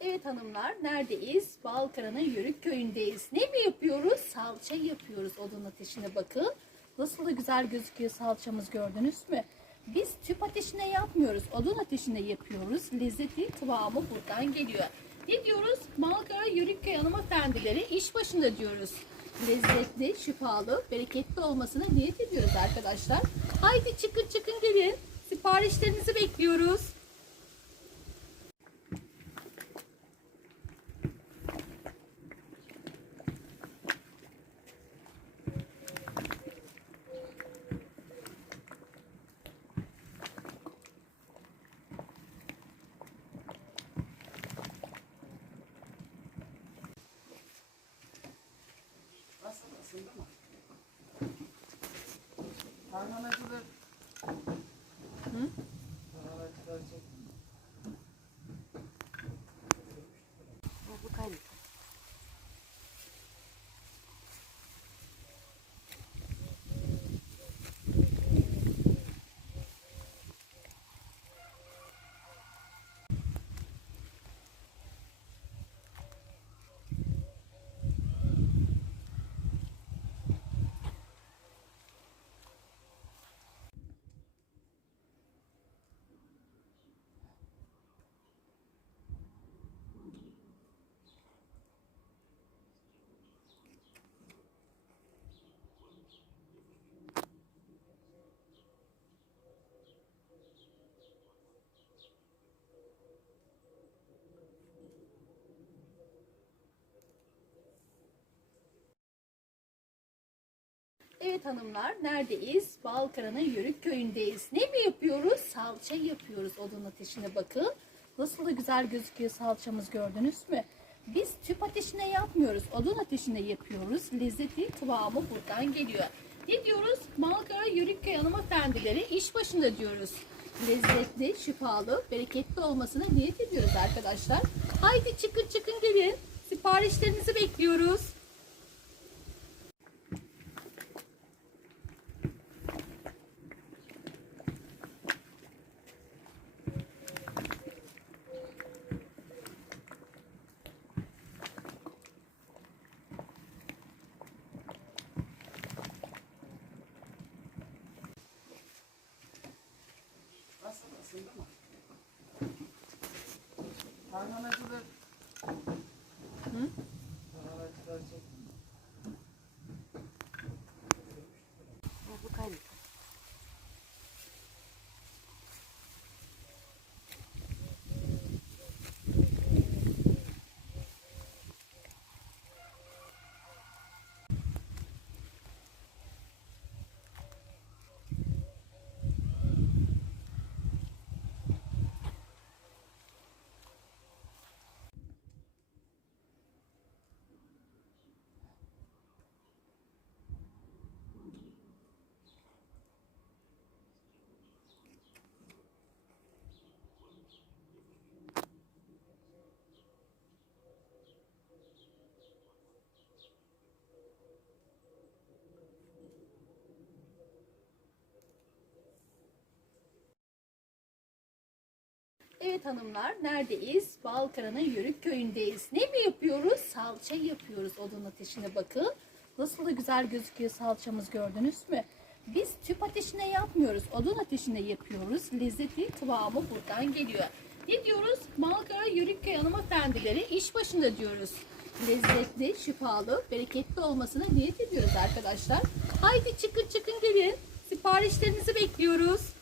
Evet hanımlar neredeyiz? Balkara'nın Yörük köyündeyiz. Ne mi yapıyoruz? Salça yapıyoruz odun ateşine bakın. Nasıl da güzel gözüküyor salçamız gördünüz mü? Biz tüp ateşine yapmıyoruz. Odun ateşine yapıyoruz. Lezzeti kıvamı buradan geliyor. Ne diyoruz? Balkara Yörük köy hanımefendileri iş başında diyoruz. Lezzetli, şifalı, bereketli olmasına niyet ediyoruz arkadaşlar. Haydi çıkın çıkın gelin. Siparişlerinizi bekliyoruz. 他们就是 Evet hanımlar neredeyiz? Balkara'nın Yörük köyündeyiz. Ne mi yapıyoruz? Salça yapıyoruz odun ateşine bakın. Nasıl da güzel gözüküyor salçamız gördünüz mü? Biz tüp ateşine yapmıyoruz. Odun ateşine yapıyoruz. Lezzeti kıvamı buradan geliyor. Ne diyoruz? Balkara Yörük köy hanımefendileri iş başında diyoruz. Lezzetli, şifalı, bereketli olmasına niyet ediyoruz arkadaşlar. Haydi çıkın çıkın gelin. Siparişlerinizi bekliyoruz. আমি মনে হচ্ছে যে Evet hanımlar neredeyiz? Balkara'nın Yörük köyündeyiz. Ne mi yapıyoruz? Salça yapıyoruz odun ateşine bakın. Nasıl da güzel gözüküyor salçamız gördünüz mü? Biz tüp ateşine yapmıyoruz. Odun ateşine yapıyoruz. Lezzeti kıvamı buradan geliyor. Ne diyoruz? Balkara Yörük köy hanımefendileri iş başında diyoruz. Lezzetli, şifalı, bereketli olmasına niyet ediyoruz arkadaşlar. Haydi çıkın çıkın gelin. Siparişlerinizi bekliyoruz.